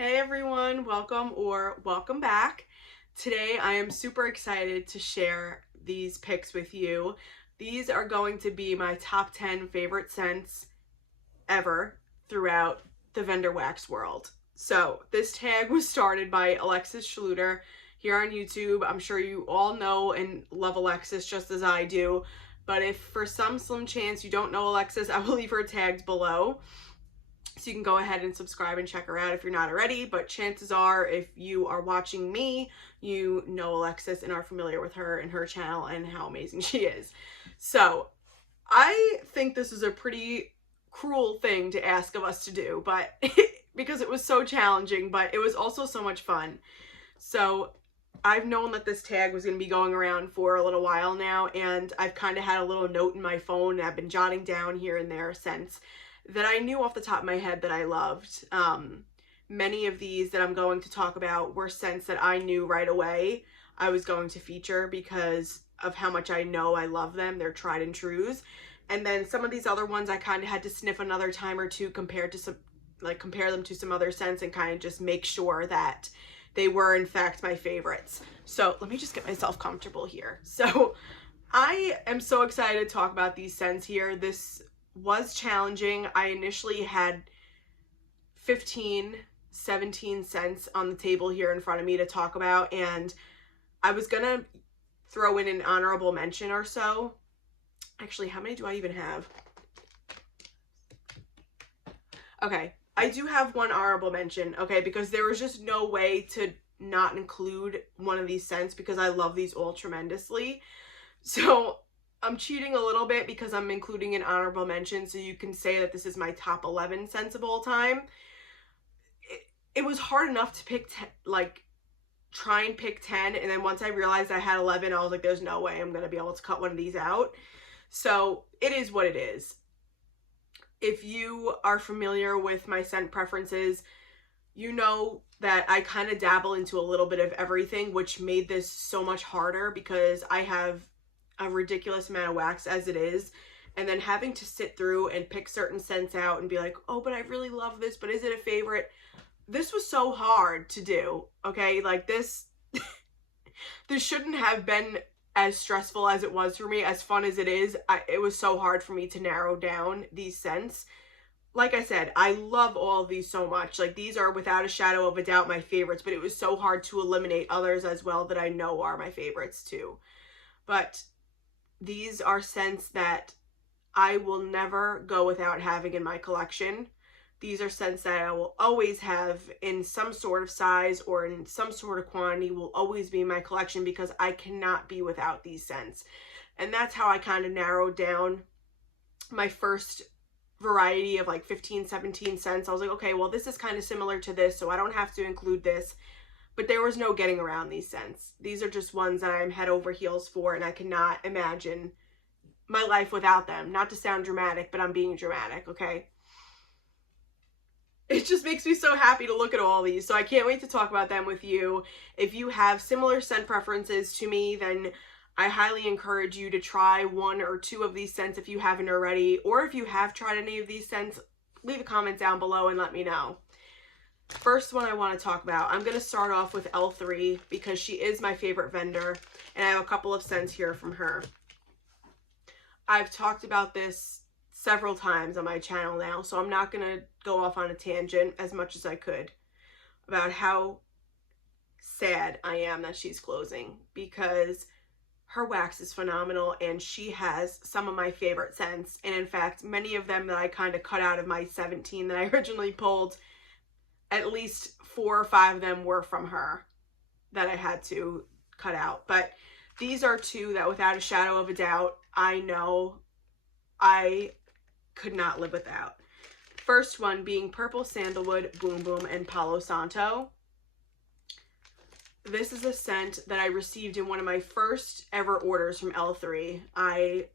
Hey everyone, welcome back. Today I am super excited to share these picks with you. These are going to be my top 10 favorite scents ever throughout the vendor wax world. So this tag was started by Alexis Schluter here on YouTube. I'm sure you all know and love Alexis just as I do, but if for some slim chance you don't know Alexis, I will leave her tagged below. So you can go ahead and subscribe and check her out if you're not already, but chances are if you are watching me, you know Alexis and are familiar with her and her channel and how amazing she is. So I think this is a pretty cruel thing to ask of us to do, but because it was so challenging, but it was also so much fun. So I've known that this tag was going to be going around for a little while now, and I've kind of had a little note in my phone and I've been jotting down here and there scents that I knew off the top of my head that I loved. Many of these that I'm going to talk about were scents that I knew right away I was going to feature because of how much I know I love them. They're tried and trues. And then some of these other ones I kind of had to sniff another time or two compare them to some other scents and kind of just make sure that they were in fact my favorites. So let me just get myself comfortable here. So I am so excited to talk about these scents here. This was challenging. I initially had 17 scents on the table here in front of me to talk about, and I was gonna throw in an honorable mention or so. Actually, how many do I even have? Okay, I do have one honorable mention, okay, because there was just no way to not include one of these scents because I love these all tremendously. So I'm cheating a little bit because I'm including an honorable mention, so you can say that this is my top 11 scents of all time. It was hard enough to pick, try and pick 10, and then once I realized I had 11, I was like, there's no way I'm going to be able to cut one of these out. So it is what it is. If you are familiar with my scent preferences, you know that I kind of dabble into a little bit of everything, which made this so much harder because I have a ridiculous amount of wax as it is, and then having to sit through and pick certain scents out and be like, oh, but I really love this, but is it a favorite? This was so hard to do, okay? Like this shouldn't have been as stressful as it was for me. As fun as it is, it was so hard for me to narrow down these scents. Like I said, I love all of these so much. Like, these are without a shadow of a doubt my favorites, but it was so hard to eliminate others as well that I know are my favorites too. But these are scents that I will never go without having in my collection. These are scents that I will always have in some sort of size or in some sort of quantity, will always be in my collection because I cannot be without these scents. And that's how I kind of narrowed down my first variety of like 15, 17 scents. I was like, okay, well, this is kind of similar to this, so I don't have to include this. But there was no getting around these scents. These are just ones that I'm head over heels for, and I cannot imagine my life without them. Not to sound dramatic, but I'm being dramatic, okay? It just makes me so happy to look at all these, so I can't wait to talk about them with you. If you have similar scent preferences to me, then I highly encourage you to try one or two of these scents if you haven't already, or if you have tried any of these scents, leave a comment down below and let me know. First one I want to talk about, I'm going to start off with L3 because she is my favorite vendor, and I have a couple of scents here from her. I've talked about this several times on my channel now, so I'm not going to go off on a tangent as much as I could about how sad I am that she's closing, because her wax is phenomenal and she has some of my favorite scents, and in fact many of them that I kind of cut out of my 17 that I originally pulled, at least 4 or 5 of them were from her that I had to cut out. But these are two that without a shadow of a doubt I know I could not live without. First one being Purple Sandalwood, Boom Boom, and Palo Santo. This is a scent that I received in one of my first ever orders from L3. I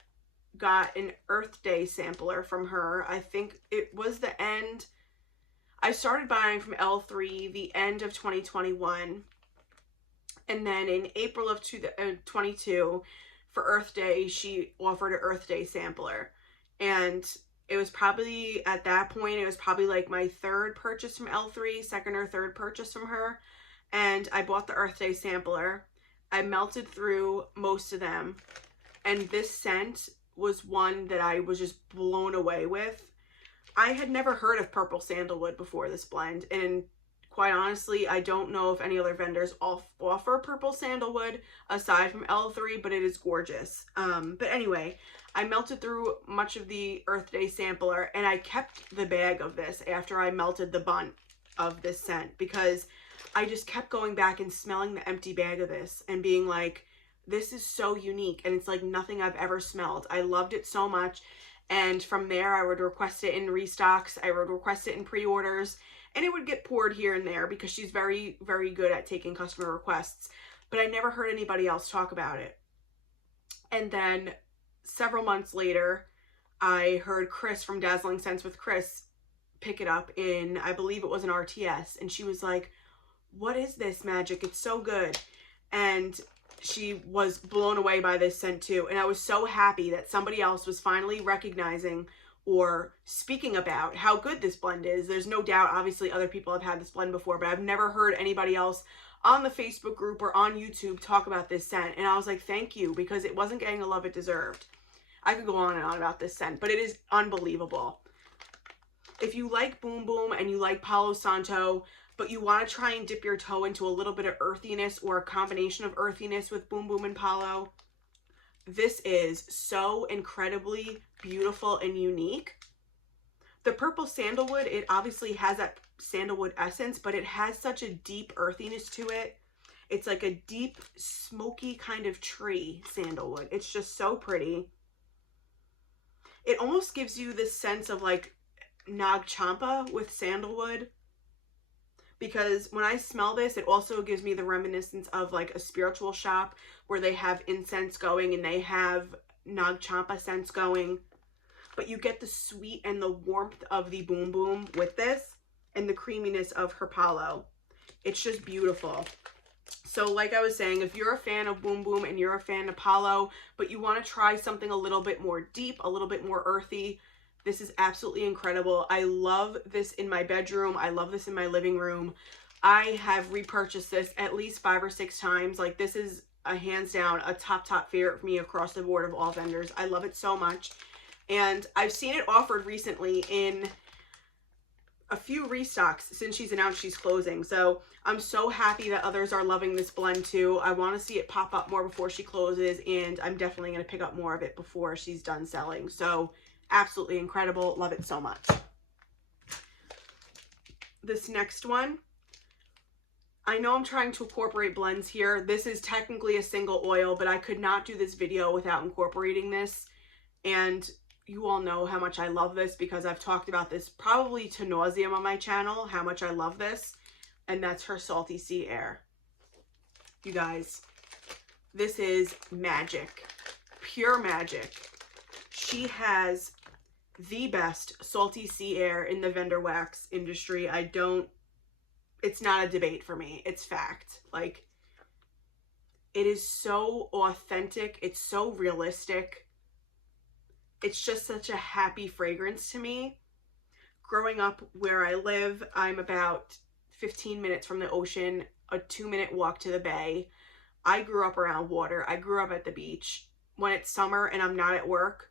got an Earth Day sampler from her. I think it was the end. I started buying from L3 the end of 2021. And then in April of 2022, for Earth Day, she offered an Earth Day sampler. And It was probably, at that point, it was probably like my third purchase from L3, second or third purchase from her. And I bought the Earth Day sampler. I melted through most of them. And this scent was one that I was just blown away with. I had never heard of purple sandalwood before this blend, and quite honestly, I don't know if any other vendors offer purple sandalwood aside from L3, but it is gorgeous. But anyway, I melted through much of the Earth Day sampler, and I kept the bag of this after I melted the bunt of this scent, because I just kept going back and smelling the empty bag of this and being like, this is so unique, and it's like nothing I've ever smelled. I loved it so much. And from there, I would request it in restocks. I would request it in pre-orders, and it would get poured here and there because she's very, very good at taking customer requests. But I never heard anybody else talk about it. And then several months later, I heard Chris from Dazzling Scents with Chris pick it up in, I believe it was an RTS. And she was like, what is this magic? It's so good. And she was blown away by this scent too. And I was so happy that somebody else was finally recognizing or speaking about how good this blend is. There's no doubt, obviously, other people have had this blend before, but I've never heard anybody else on the Facebook group or on YouTube talk about this scent. And I was like, thank you, because it wasn't getting the love it deserved. I could go on and on about this scent, but it is unbelievable. If you like Boom Boom and you like Palo Santo, but you want to try and dip your toe into a little bit of earthiness or a combination of earthiness with Boom Boom and Palo, this is so incredibly beautiful and unique. The purple sandalwood, it obviously has that sandalwood essence, but it has such a deep earthiness to it. It's like a deep, smoky kind of tree sandalwood. It's just so pretty. It almost gives you this sense of like Nag Champa with sandalwood, because when I smell this, it also gives me the reminiscence of like a spiritual shop where they have incense going and they have Nag Champa scents going. But you get the sweet and the warmth of the Boom Boom with this and the creaminess of her Palo. It's just beautiful. So like I was saying, if you're a fan of Boom Boom and you're a fan of Palo, but you want to try something a little bit more deep, a little bit more earthy, this is absolutely incredible. I love this in my bedroom. I love this in my living room. I have repurchased this at least 5 or 6 times. Like, this is a hands down a top favorite for me across the board of all vendors. I love it so much. And I've seen it offered recently in a few restocks since she's announced she's closing. So I'm so happy that others are loving this blend too. I want to see it pop up more before she closes, and I'm definitely going to pick up more of it before she's done selling. So absolutely incredible. Love it so much. This next one, I know I'm trying to incorporate blends here. This is technically a single oil, but I could not do this video without incorporating this. And you all know how much I love this because I've talked about this probably to nauseam on my channel, how much I love this. And that's her Salty Sea Air. You guys, this is magic. Pure magic. She has the best Salty Sea Air in the vendor wax industry. It's not a debate for me. It's fact. Like, it is so authentic. It's so realistic. It's just such a happy fragrance to me. Growing up where I live, I'm about 15 minutes from the ocean, a 2-minute walk to the bay. I grew up around water. I grew up at the beach. When it's summer and I'm not at work,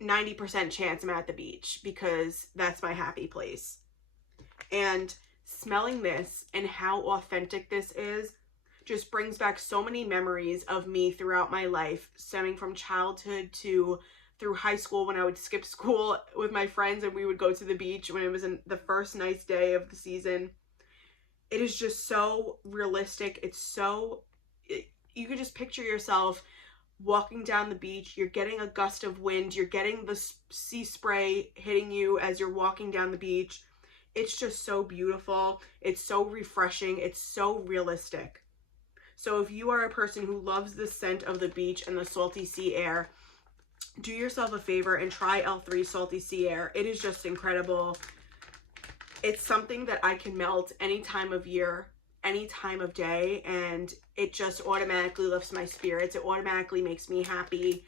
90% chance I'm at the beach because that's my happy place. And smelling this and how authentic this is just brings back so many memories of me throughout my life, stemming from childhood to through high school when I would skip school with my friends and we would go to the beach when it was the first nice day of the season. It is just so realistic. It's so, you could just picture yourself walking down the beach. You're getting a gust of wind. You're getting the sea spray hitting you as you're walking down the beach. It's just so beautiful. It's so refreshing. It's so realistic. So if you are a person who loves the scent of the beach and the salty sea air, do yourself a favor and try L3 Salty Sea Air. It is just incredible. It's something that I can melt any time of year, any time of day, and it just automatically lifts my spirits. It automatically makes me happy.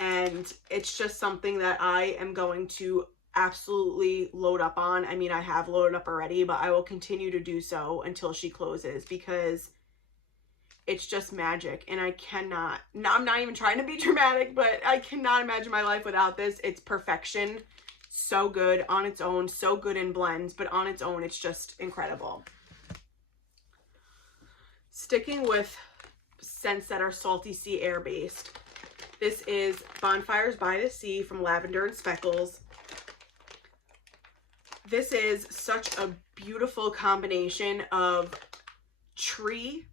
and it's just something that I am going to absolutely load up on. I mean, I have loaded up already, but I will continue to do so until she closes, because it's just magic. And I cannot, no, I'm not even trying to be dramatic, but I cannot imagine my life without this. It's perfection. So good on its own, so good in blends, but on its own, it's just incredible. Sticking with scents that are salty sea air based, this is Bonfires by the Sea from Lavender and Speckles. This is such a beautiful combination of tree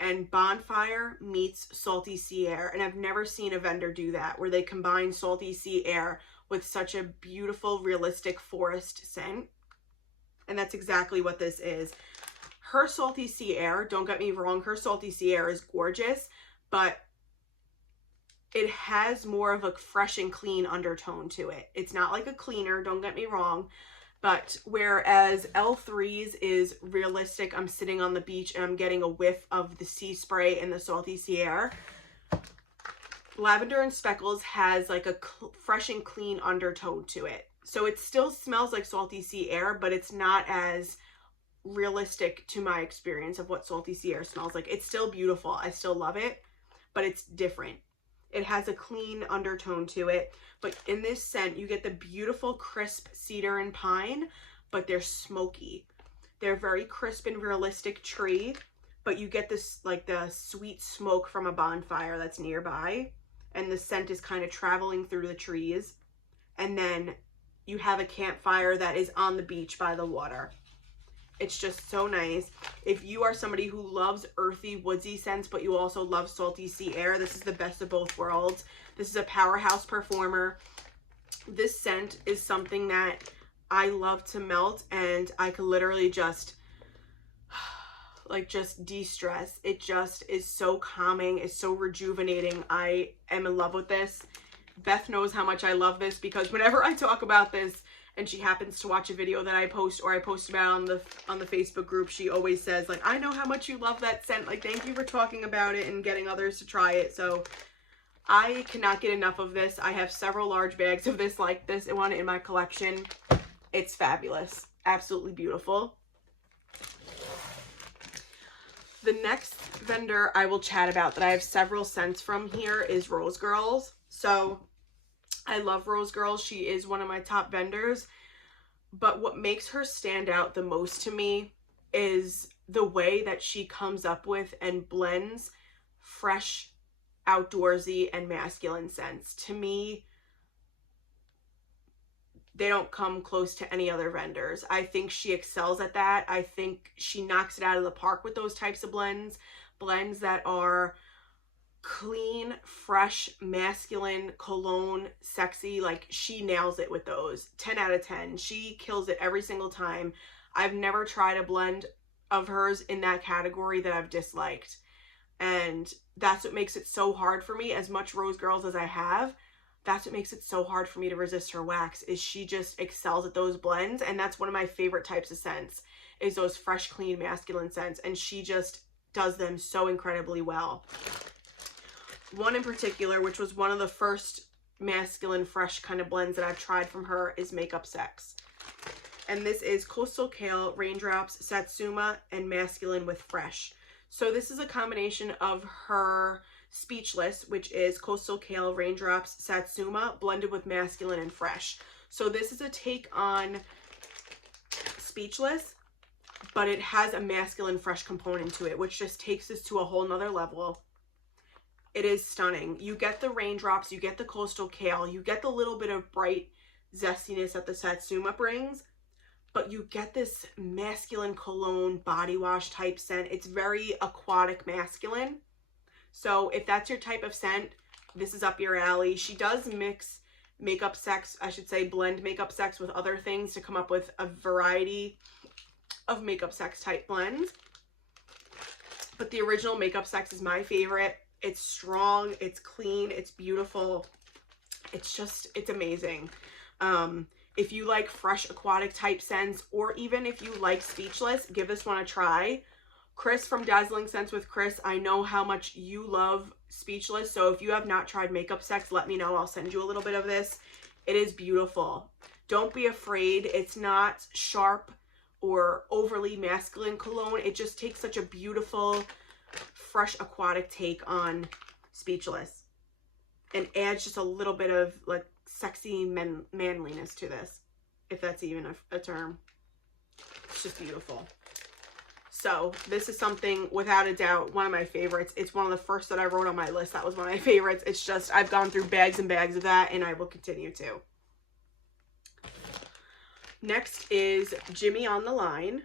and bonfire meets salty sea air, and I've never seen a vendor do that, where they combine salty sea air with such a beautiful, realistic forest scent. And that's exactly what this is. Her salty sea air, don't get me wrong, her salty sea air is gorgeous, but it has more of a fresh and clean undertone to it. It's not like a cleaner, don't get me wrong, but whereas L3's is realistic, I'm sitting on the beach and I'm getting a whiff of the sea spray and the salty sea air, Lavender and Speckles has like a fresh and clean undertone to it. So it still smells like salty sea air, but it's not as realistic to my experience of what salty sea air smells like. It's still beautiful. I still love it, but it's different. It has a clean undertone to it. But in this scent, you get the beautiful crisp cedar and pine, but they're smoky. They're very crisp and realistic tree, but you get this like the sweet smoke from a bonfire that's nearby, and the scent is kind of traveling through the trees. And then you have a campfire that is on the beach by the water. It's just so nice. If you are somebody who loves earthy, woodsy scents, but you also love salty sea air, this is the best of both worlds. This is a powerhouse performer. This scent is something that I love to melt, and I could literally just de-stress. It just is so calming. It's so rejuvenating. I am in love with this. Beth knows how much I love this, because whenever I talk about this and she happens to watch a video that I post or I post about on the Facebook group, she always says, like, I know how much you love that scent. Like, thank you for talking about it and getting others to try it. So I cannot get enough of this. I have several large bags of this like this. I want it in my collection. It's fabulous. Absolutely beautiful. The next vendor I will chat about that I have several scents from here is Rose Girls. So I love Rose Girls. She is one of my top vendors, but what makes her stand out the most to me is the way that she comes up with and blends fresh, outdoorsy, and masculine scents. To me, they don't come close to any other vendors. I think she excels at that. I think she knocks it out of the park with those types of blends that are clean, fresh, masculine, cologne, sexy. Like, she nails it with those. 10 out of 10. She kills it every single time. I've never tried a blend of hers in that category that I've disliked. And that's what makes it so hard for me. As much Rose Girls as I have, that's what makes it so hard for me to resist her wax, is she just excels at those blends. And that's one of my favorite types of scents, is those fresh, clean, masculine scents. And she just does them so incredibly well. One in particular, which was one of the first masculine, fresh kind of blends that I've tried from her, is Makeup Sex. And this is Coastal Kale, Raindrops, Satsuma, and Masculine with Fresh. So this is a combination of her Speechless, which is Coastal Kale, Raindrops, Satsuma, blended with Masculine and Fresh. So this is a take on Speechless, but it has a masculine fresh component to it, which just takes this to a whole nother level. It is stunning. You get the raindrops, you get the Coastal Kale, you get the little bit of bright zestiness that the Satsuma brings, but you get this masculine cologne body wash type scent. It's very aquatic masculine. So if that's your type of scent, this is up your alley. She does mix Makeup Sex, I should say blend Makeup Sex with other things to come up with a variety of Makeup Sex type blends. But the original Makeup Sex is my favorite. It's strong, it's clean, it's beautiful. It's amazing. If you like fresh aquatic type scents, or even if you like Speechless, give this one a try. Chris from Dazzling Scents with Chris, I know how much you love speechless. So if you have not tried Makeup Sex, let me know. I'll send you a little bit of this. It is beautiful. Don't be afraid. It's not sharp or overly masculine cologne. It just takes such a beautiful, fresh, aquatic take on Speechless and adds just a little bit of like sexy manliness to this, if that's even a term. It's just beautiful. So this is something, without a doubt, one of my favorites. It's one of the first that I wrote on my list. That was one of my favorites. It's just, I've gone through bags and bags of that, and I will continue to. Next is Jimmy on the Line.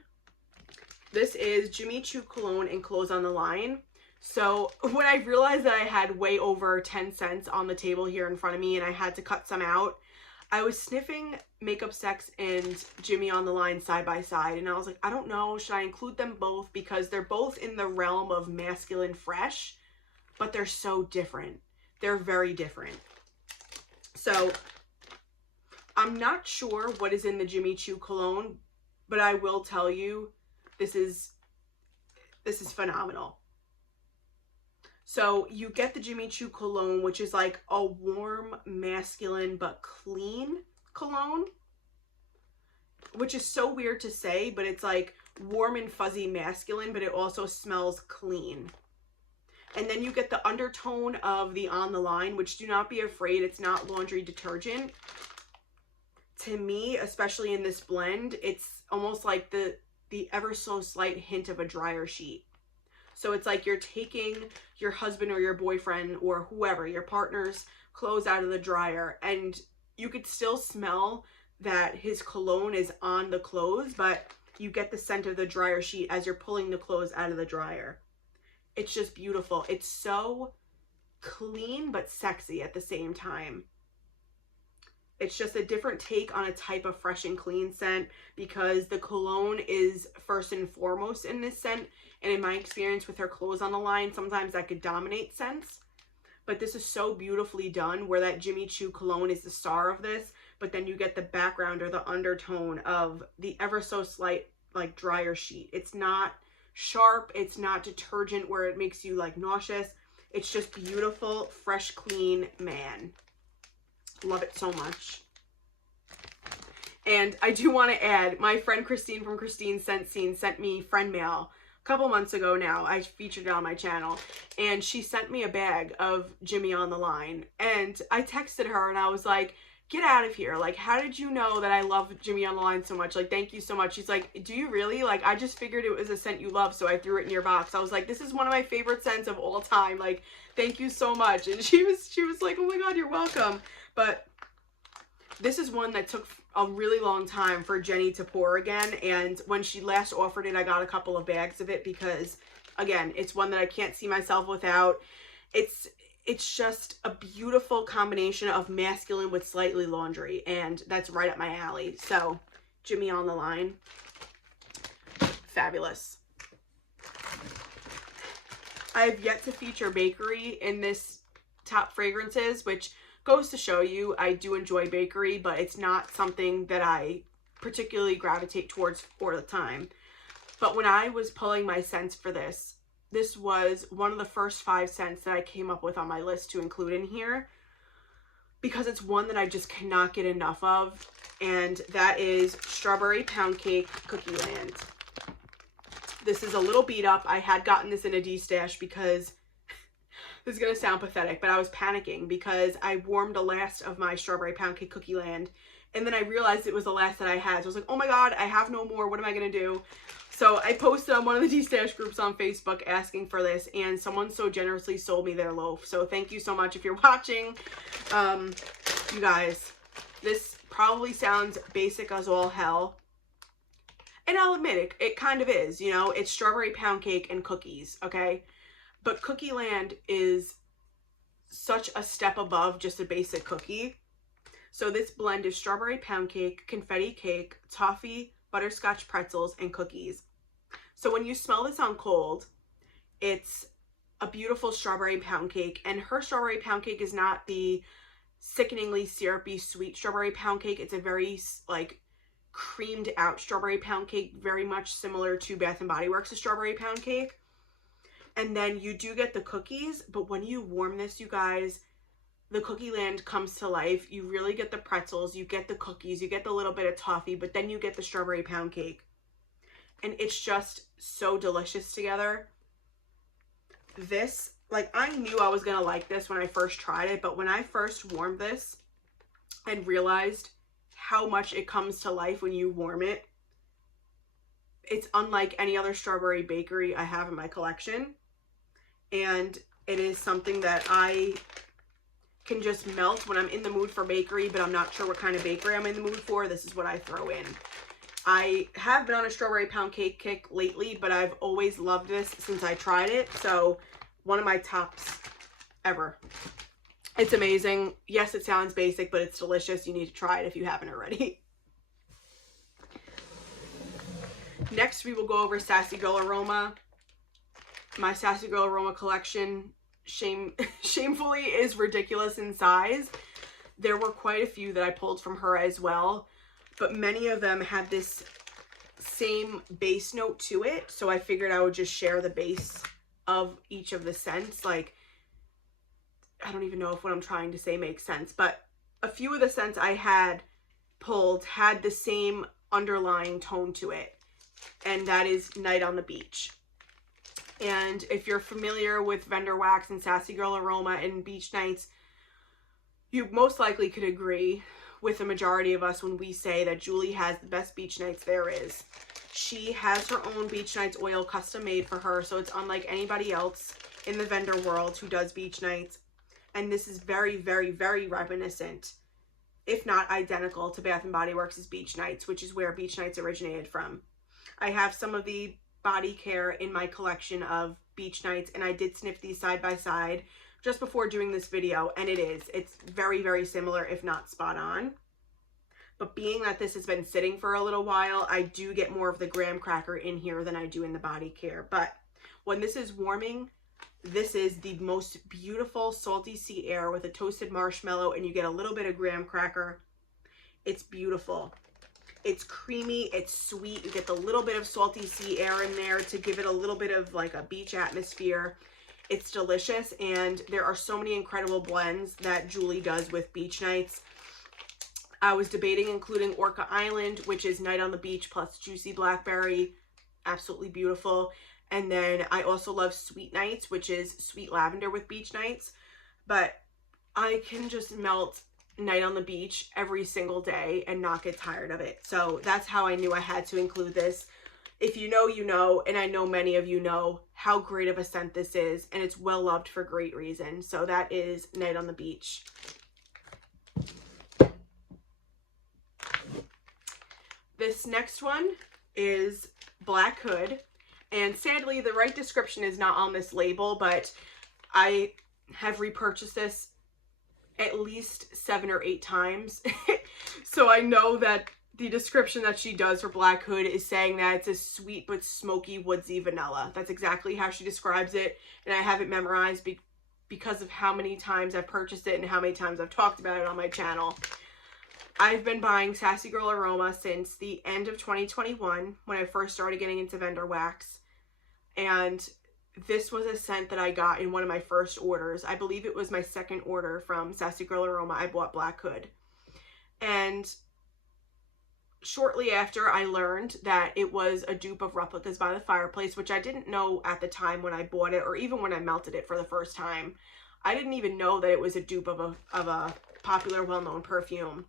This is Jimmy Choo Cologne and Clothes on the Line. So when I realized that I had way over 10 cents on the table here in front of me and I had to cut some out, I was sniffing Makeup Sex and Jimmy on the Line side by side, and I was like, I don't know, should I include them both? Because they're both in the realm of masculine fresh, but they're so different. They're very different. So I'm not sure what is in the Jimmy Choo cologne, but I will tell you, this is phenomenal. So you get the Jimmy Choo cologne, which is like a warm, masculine, but clean cologne, which is so weird to say, but it's like warm and fuzzy masculine, but it also smells clean. And then you get the undertone of the On the Line, which, do not be afraid, it's not laundry detergent. To me, especially in this blend, it's almost like the ever so slight hint of a dryer sheet. So it's like you're taking your husband or your boyfriend or whoever, your partner's clothes out of the dryer, and you could still smell that his cologne is on the clothes, but you get the scent of the dryer sheet as you're pulling the clothes out of the dryer. It's just beautiful. It's so clean but sexy at the same time. It's just a different take on a type of fresh and clean scent, because the cologne is first and foremost in this scent. And in my experience with her Clothes on the Line, sometimes that could dominate scents. But this is so beautifully done, where that Jimmy Choo cologne is the star of this, but then you get the background or the undertone of the ever so slight like dryer sheet. It's not sharp, it's not detergent where it makes you like nauseous. It's just beautiful, fresh, clean man. Love it so much. And I do want to add, my friend Christine from Christine's Scent Scene sent me friend mail a couple months ago now. I featured it on my channel, and she sent me a bag of Jimmy on the Line, and I texted her and I was like, get out of here, like, how did you know that I love Jimmy on the Line so much? Like, thank you so much. She's like, do you really? Like, I just figured it was a scent you love, so I threw it in your box. I was like, this is one of my favorite scents of all time, like, thank you so much. And she was like, oh my god, you're welcome. But this is one that took a really long time for Jenny to pour again, and when she last offered it, I got a couple of bags of it because, again, it's one that I can't see myself without. It's just a beautiful combination of masculine with slightly laundry, and that's right up my alley. So, Jimmy on the Line, fabulous. I have yet to feature bakery in this top fragrances, which goes to show you I do enjoy bakery, but it's not something that I particularly gravitate towards for the time. But when I was pulling my scents for this, this was one of the first 5 scents that I came up with on my list to include in here, because it's one that I just cannot get enough of, and that is Strawberry Pound Cake Cookie Land. This is a little beat up. I had gotten this in a D-stash because this is going to sound pathetic, but I was panicking because I warmed the last of my Strawberry Pound Cake Cookie Land, and then I realized it was the last that I had. So I was like, oh my god, I have no more. What am I going to do? So I posted on one of the D-Stash groups on Facebook asking for this, and someone so generously sold me their loaf. So thank you so much if you're watching. You guys, this probably sounds basic as all hell. And I'll admit it, it kind of is, you know, it's strawberry pound cake and cookies, okay? But Cookie Land is such a step above just a basic cookie. So this blend is strawberry pound cake, confetti cake, toffee, butterscotch pretzels, and cookies. So when you smell this on cold, it's a beautiful strawberry pound cake, and her strawberry pound cake is not the sickeningly syrupy sweet strawberry pound cake. It's a very like creamed out strawberry pound cake, very much similar to Bath and Body Works' strawberry pound cake. And then you do get the cookies, but when you warm this, you guys, the cookie land comes to life. You really get the pretzels, you get the cookies, you get the little bit of toffee, but then you get the strawberry pound cake. And it's just so delicious together. This, like, I knew I was gonna like this when I first tried it, but when I first warmed this and realized how much it comes to life when you warm it, it's unlike any other strawberry bakery I have in my collection. And it is something that I can just melt when I'm in the mood for bakery, but I'm not sure what kind of bakery I'm in the mood for. This is what I throw in. I have been on a strawberry pound cake kick lately, but I've always loved this since I tried it. So one of my tops ever. It's amazing. Yes, it sounds basic, but it's delicious. You need to try it if you haven't already. Next, we will go over Sassy Girl Aroma. My Sassy Girl Aroma collection shamefully is ridiculous in size. There were quite a few that I pulled from her as well, but many of them had this same base note to it, so I figured I would just share the base of each of the scents. Like, I don't even know if what I'm trying to say makes sense, but a few of the scents I had pulled had the same underlying tone to it, and that is Night on the Beach. And if you're familiar with Vendor Wax and Sassy Girl Aroma and beach nights, you most likely could agree with the majority of us when we say that Julie has the best beach nights there is. She has her own beach nights oil custom made for her, so it's unlike anybody else in the vendor world who does beach nights. And this is very, very, very reminiscent, if not identical, to Bath & Body Works' Beach Nights, which is where Beach Nights originated from. I have some of the body care in my collection of beach nights, and I did sniff these side by side just before doing this video, and it's very, very similar, if not spot on. But being that this has been sitting for a little while, I do get more of the graham cracker in here than I do in the body care. But when this is warming, this is the most beautiful salty sea air with a toasted marshmallow, and you get a little bit of graham cracker. It's beautiful. It's creamy, it's sweet. You get the little bit of salty sea air in there to give it a little bit of like a beach atmosphere. It's delicious, and there are so many incredible blends that Julie does with beach nights. I was debating including Orca Island, which is Night on the Beach plus Juicy Blackberry. Absolutely beautiful. And then I also love Sweet Nights, which is Sweet Lavender with beach nights. But I can just melt Night on the Beach every single day and not get tired of it. So that's how I knew I had to include this. If you know, you know, and I know many of you know how great of a scent this is, and it's well loved for great reason. So that is Night on the Beach. This next one is Black Hood, and sadly the right description is not on this label, but I have repurchased this at least 7 or 8 times. So I know that the description that she does for Black Hood is saying that it's a sweet but smoky woodsy vanilla. That's exactly how she describes it, and I have it memorized because of how many times I've purchased it and how many times I've talked about it on my channel. I've been buying Sassy Girl Aroma since the end of 2021 when I first started getting into vendor wax, and this was a scent that I got in one of my first orders. I believe it was my second order from Sassy Girl Aroma. I bought Black Hood. And shortly after, I learned that it was a dupe of Replicas by the Fireplace, which I didn't know at the time when I bought it, or even when I melted it for the first time. I didn't even know that it was a dupe of a popular, well-known perfume.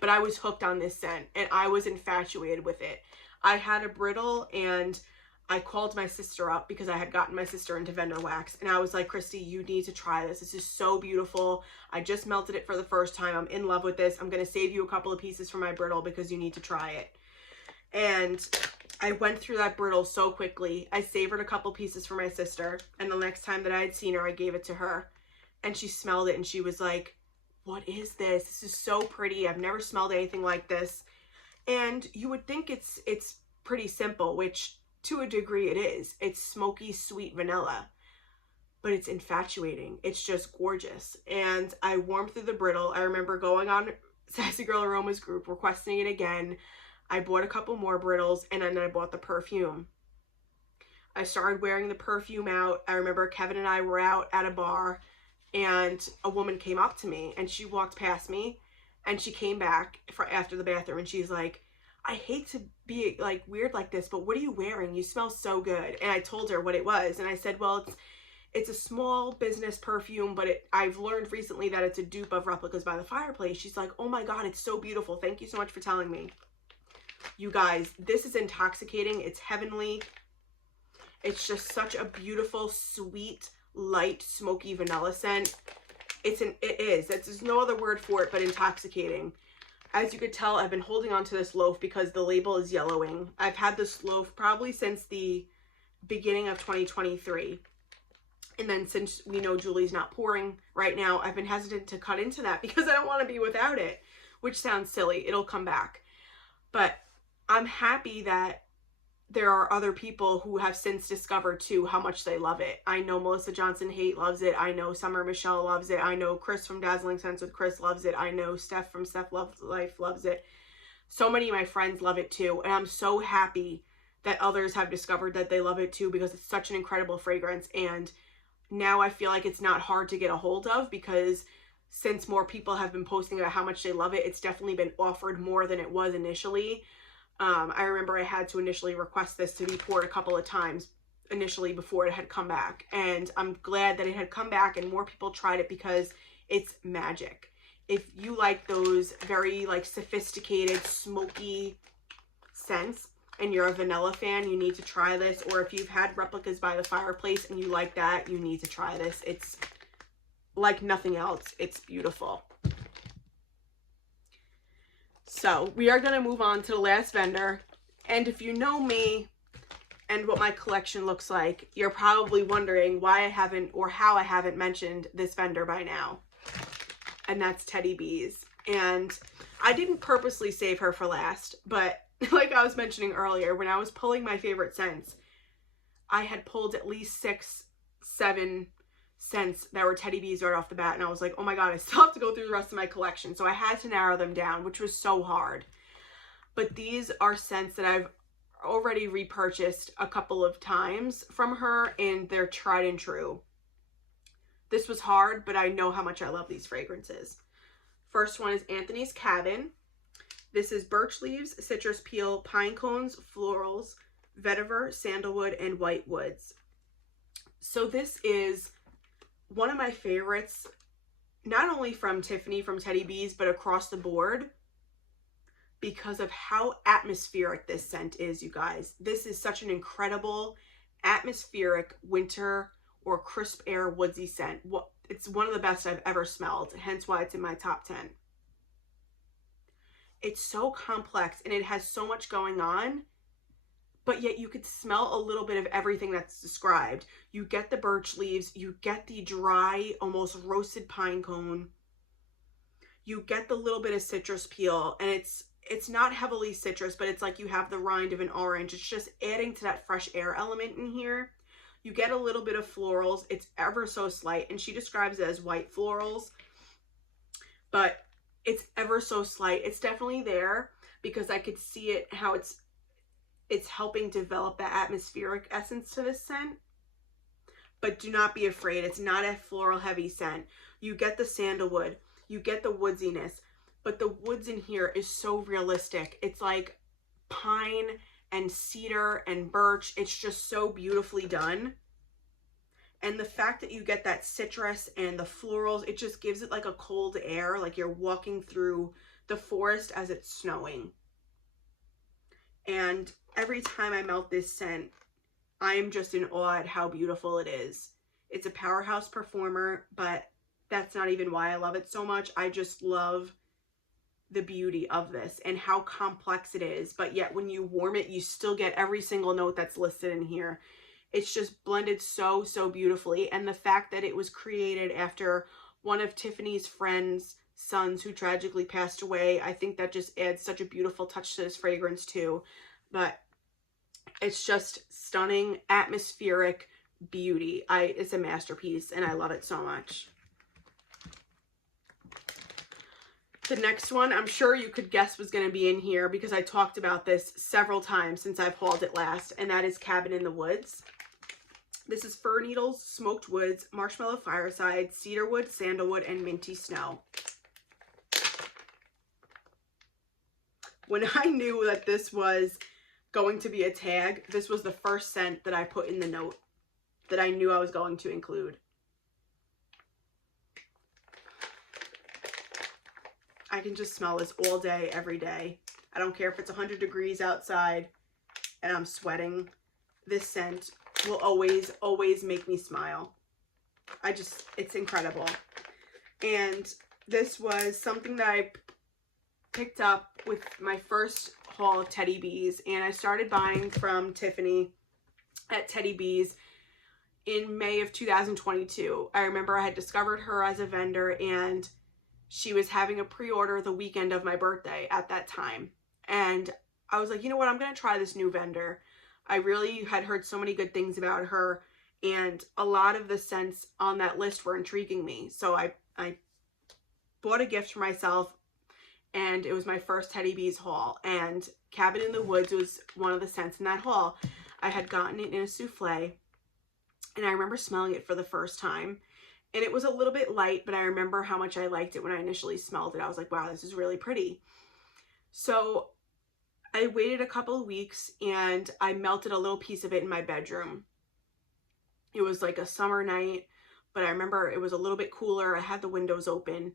But I was hooked on this scent, and I was infatuated with it. I had a brittle, and I called my sister up because I had gotten my sister into vendor wax, and I was like, Christy, you need to try this. This is so beautiful. I just melted it for the first time. I'm in love with this. I'm going to save you a couple of pieces for my brittle because you need to try it. And I went through that brittle so quickly. I savored a couple pieces for my sister, and the next time that I had seen her, I gave it to her, and she smelled it, and she was like, what is this? This is so pretty. I've never smelled anything like this. And you would think it's pretty simple, which to a degree it is. It's smoky, sweet vanilla, but it's infatuating. It's just gorgeous. And I warmed through the brittle. I remember going on Sassy Girl Aroma's group, requesting it again. I bought a couple more brittles, and then I bought the perfume. I started wearing the perfume out. I remember Kevin and I were out at a bar and a woman came up to me and she walked past me and she came back after the bathroom and she's like, I hate to be like weird like this, but what are you wearing? You smell so good. And I told her what it was. And I said, well, it's a small business perfume, but I've learned recently that it's a dupe of Replicas by the Fireplace. She's like, oh my God, it's so beautiful. Thank you so much for telling me. You guys, this is intoxicating. It's heavenly. It's just such a beautiful, sweet, light, smoky vanilla scent. There's no other word for it but intoxicating. As you could tell, I've been holding on to this loaf because the label is yellowing. I've had this loaf probably since the beginning of 2023. And then since we know Julie's not pouring right now, I've been hesitant to cut into that because I don't want to be without it, which sounds silly. It'll come back. But I'm happy that there are other people who have since discovered too how much they love it. I know Melissa Johnson Haight loves it. I know Summer Michelle loves it. I know Chris from Dazzling Scents with Chris loves it. I know Steph from Steph Loves Life loves it. So many of my friends love it too. And I'm so happy that others have discovered that they love it too because it's such an incredible fragrance. And now I feel like it's not hard to get a hold of because since more people have been posting about how much they love it, it's definitely been offered more than it was initially. I remember I had to initially request this to be poured a couple of times initially before it had come back. And I'm glad that it had come back and more people tried it because it's magic. If you like those very like sophisticated, smoky scents and you're a vanilla fan, you need to try this. Or if you've had Replicas by the Fireplace and you like that, you need to try this. It's like nothing else. It's beautiful. So we are going to move on to the last vendor. And if you know me and what my collection looks like, you're probably wondering why I haven't or how I haven't mentioned this vendor by now. And that's Teddy Bees. And I didn't purposely save her for last, but like I was mentioning earlier, when I was pulling my favorite scents, I had pulled at least 6, 7 scents that were Teddy Bees right off the bat, and I was like, oh my God, I still have to go through the rest of my collection. So I had to narrow them down, which was so hard. But these are scents that I've already repurchased a couple of times from her, and they're tried and true. This was hard, but I know how much I love these fragrances. First one is Anthony's Cabin. This is birch leaves, citrus peel, pine cones, florals, vetiver, sandalwood, and white woods. So this is one of my favorites, not only from Tiffany, from Teddy Bees, but across the board because of how atmospheric this scent is, you guys. This is such an incredible atmospheric winter or crisp air woodsy scent. It's one of the best I've ever smelled, hence why it's in my top 10. It's so complex and it has so much going on, but yet you could smell a little bit of everything that's described. You get the birch leaves, you get the dry, almost roasted pine cone, you get the little bit of citrus peel, and it's not heavily citrus, but it's like you have the rind of an orange. It's just adding to that fresh air element in here. You get a little bit of florals. It's ever so slight, and she describes it as white florals, but it's ever so slight. It's definitely there because I could see it, how it's helping develop that atmospheric essence to this scent. But do not be afraid. It's not a floral heavy scent. You get the sandalwood, you get the woodsiness, but the woods in here is so realistic. It's like pine and cedar and birch. It's just so beautifully done. And the fact that you get that citrus and the florals, it just gives it like a cold air, like you're walking through the forest as it's snowing. And every time I melt this scent, I am just in awe at how beautiful it is. It's a powerhouse performer, but that's not even why I love it so much. I just love the beauty of this and how complex it is. But yet when you warm it, you still get every single note that's listed in here. It's just blended so, so beautifully. And the fact that it was created after one of Tiffany's friends' sons who tragically passed away, I think that just adds such a beautiful touch to this fragrance too. But it's just stunning, atmospheric beauty. It's a masterpiece and I love it so much. The next one, I'm sure you could guess was going to be in here because I talked about this several times since I've hauled it last, and that is Cabin in the Woods. This is fir needles, smoked woods, marshmallow fireside, cedarwood, sandalwood, and minty snow. When I knew that this was going to be a tag, this was the first scent that I put in the note that I knew I was going to include. I can just smell this all day, every day. I don't care if it's 100 degrees outside and I'm sweating. This scent will always, always make me smile. It's incredible. And this was something that I picked up with my first haul of Teddy Bees, and I started buying from Stefanie at Teddy Bees in May of 2022. I remember I had discovered her as a vendor, and she was having a pre-order the weekend of my birthday at that time. And I was like, you know what, I'm going to try this new vendor. I really had heard so many good things about her, and a lot of the scents on that list were intriguing me. So I bought a gift for myself, and it was my first Teddy Bees haul. And Cabin in the Woods was one of the scents in that haul. I had gotten it in a souffle, and I remember smelling it for the first time. And it was a little bit light, but I remember how much I liked it when I initially smelled it. I was like, wow, this is really pretty. So I waited a couple of weeks, and I melted a little piece of it in my bedroom. It was like a summer night, but I remember it was a little bit cooler. I had the windows open,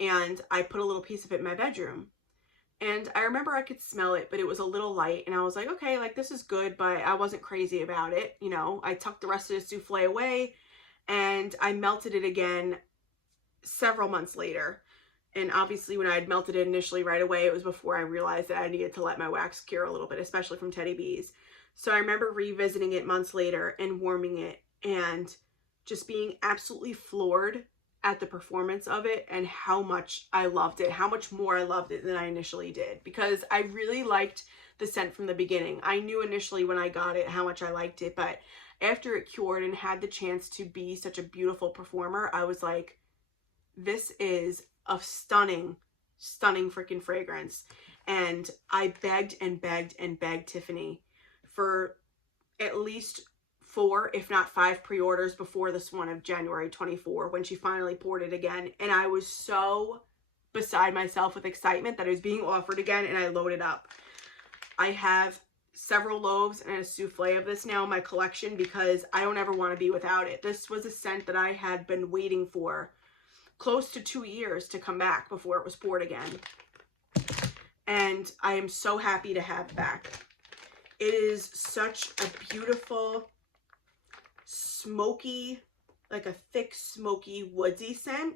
and I put a little piece of it in my bedroom. And I remember I could smell it, but it was a little light, and I was like, okay, like this is good, but I wasn't crazy about it. You know, I tucked the rest of the souffle away, and I melted it again several months later. And obviously when I had melted it initially right away, it was before I realized that I needed to let my wax cure a little bit, especially from Teddy Bees. So I remember revisiting it months later and warming it, and just being absolutely floored at the performance of it and how much I loved it, how much more I loved it than I initially did, because I really liked the scent from the beginning. I knew initially when I got it how much I liked it, but after it cured and had the chance to be such a beautiful performer, I was like, this is a stunning, stunning freaking fragrance. And I begged and begged and begged Stefanie for at least 4, if not 5 pre-orders before this one of January 24, when she finally poured it again. And I was so beside myself with excitement that it was being offered again, and I loaded up. I have several loaves and a souffle of this now in my collection because I don't ever want to be without it. This was a scent that I had been waiting for close to 2 years to come back before it was poured again. And I am so happy to have it back. It is such a beautiful, smoky, like a thick, smoky, woodsy scent.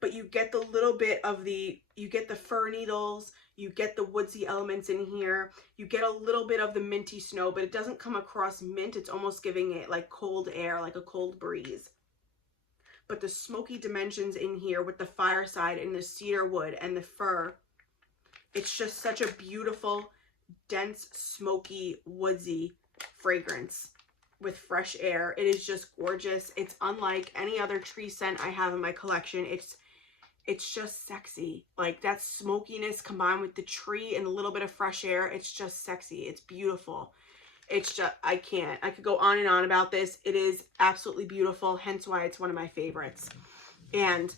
But you get the little bit of you get the fir needles, you get the woodsy elements in here, you get a little bit of the minty snow, but it doesn't come across mint. It's almost giving it like cold air, like a cold breeze. But the smoky dimensions in here with the fireside and the cedar wood and the fir, it's just such a beautiful, dense, smoky, woodsy fragrance with fresh air. It is just gorgeous. It's unlike any other tree scent I have in my collection. It's just sexy. Like that smokiness combined with the tree and a little bit of fresh air, it's just sexy. It's beautiful. It's just, I could go on and on about this. It is absolutely beautiful, hence why it's one of my favorites. And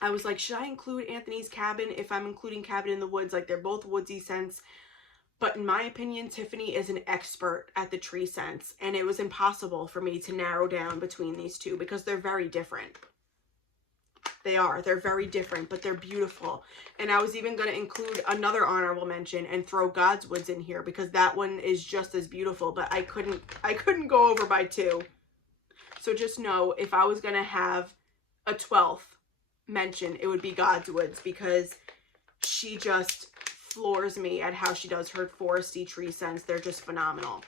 I was like, should I include Anthony's Cabin if I'm including Cabin in the Woods? Like, they're both woodsy scents. But in my opinion, Stefanie is an expert at the tree scents, and it was impossible for me to narrow down between these two because they're very different. They're very different, but they're beautiful. And I was even going to include another honorable mention and throw God's Woods in here because that one is just as beautiful, but I couldn't go over by 2. So just know, if I was going to have a 12th mention, it would be God's Woods, because she just floors me at how she does her foresty tree scents. They're just phenomenal.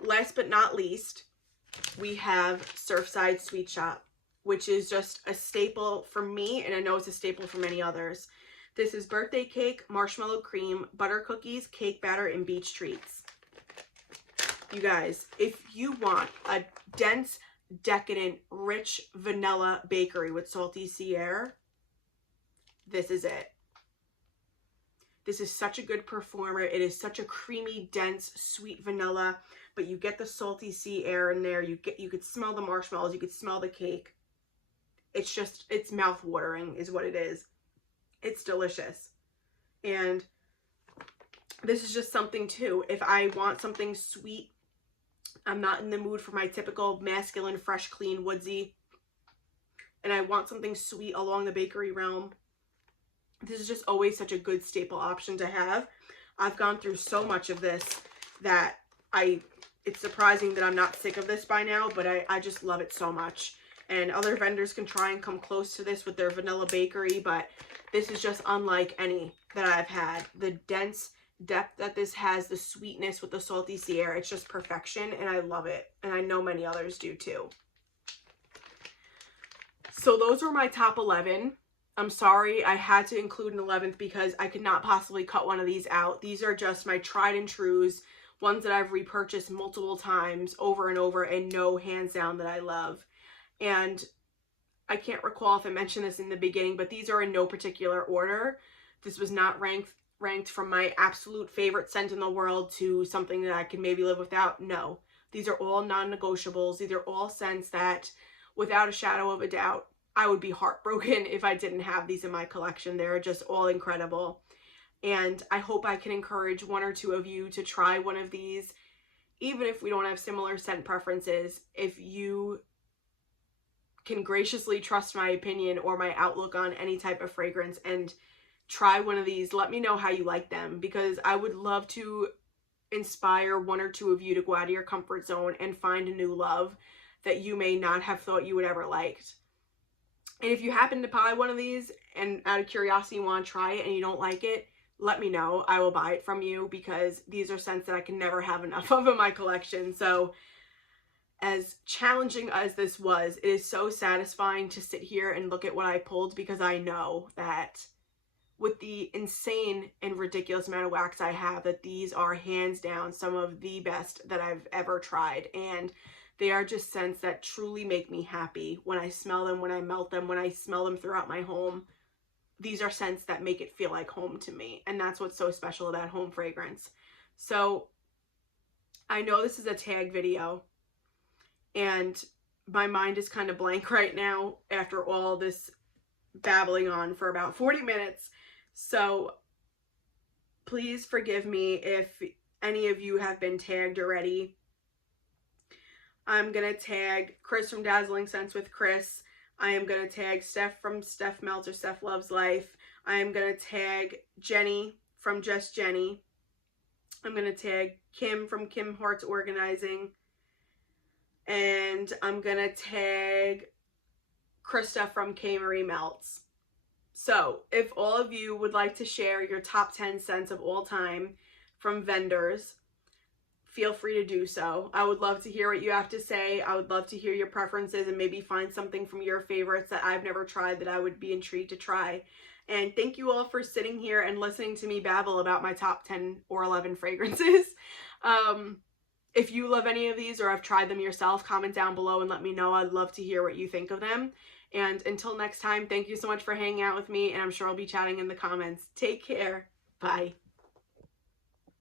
Last but not least, we have Surfside Sweet Shop, which is just a staple for me, and I know it's a staple for many others. This is birthday cake, marshmallow cream, butter cookies, cake batter, and beach treats. You guys, if you want a dense, decadent, rich vanilla bakery with salty sea air, this is it. This is such a good performer. It is such a creamy, dense, sweet vanilla, but you get the salty sea air in there. You could smell the marshmallows. You could smell the cake. It's just, it's mouth-watering is what it is. It's delicious. And this is just something too. If I want something sweet, I'm not in the mood for my typical masculine, fresh, clean, woodsy, and I want something sweet along the bakery realm, this is just always such a good staple option to have. I've gone through so much of this that it's surprising that I'm not sick of this by now, but I just love it so much. And other vendors can try and come close to this with their vanilla bakery, but this is just unlike any that I've had. The dense depth that this has, the sweetness with the salty sea air, it's just perfection, and I love it. And I know many others do too. So those were my top 11. I'm sorry I had to include an 11th because I could not possibly cut one of these out. These are just my tried and trues, ones that I've repurchased multiple times over and over and know hands down that I love. And I can't recall if I mentioned this in the beginning, but these are in no particular order. This was not ranked from my absolute favorite scent in the world to something that I can maybe live without. No, these are all non-negotiables. These are all scents that, without a shadow of a doubt, I would be heartbroken if I didn't have these in my collection. They're just all incredible. And I hope I can encourage one or two of you to try one of these, even if we don't have similar scent preferences. If you can graciously trust my opinion or my outlook on any type of fragrance and try one of these, let me know how you like them, because I would love to inspire one or two of you to go out of your comfort zone and find a new love that you may not have thought you would ever liked. And if you happen to buy one of these and out of curiosity you want to try it and you don't like it, let me know. I will buy it from you, because these are scents that I can never have enough of in my collection. So as challenging as this was, it is so satisfying to sit here and look at what I pulled, because I know that with the insane and ridiculous amount of wax I have, that these are hands down some of the best that I've ever tried. And they are just scents that truly make me happy when I smell them, when I melt them, when I smell them throughout my home. These are scents that make it feel like home to me. And that's what's so special about home fragrance. So I know this is a tag video, and my mind is kind of blank right now after all this babbling on for about 40 minutes. So please forgive me if any of you have been tagged already. I'm going to tag Chris from Dazzling Scents with Chris. I am going to tag Steph from Steph Melts or Steph Loves Life. I am going to tag Jenny from Just Jenny. I'm going to tag Kim from Kim Hearts Organizing. And I'm going to tag Krista from K Marie Melts. So if all of you would like to share your top 10 scents of all time from vendors, feel free to do so. I would love to hear what you have to say. I would love to hear your preferences and maybe find something from your favorites that I've never tried that I would be intrigued to try. And thank you all for sitting here and listening to me babble about my top 10 or 11 fragrances. If you love any of these or have tried them yourself, comment down below and let me know. I'd love to hear what you think of them. And until next time, thank you so much for hanging out with me, and I'm sure I'll be chatting in the comments. Take care. Bye.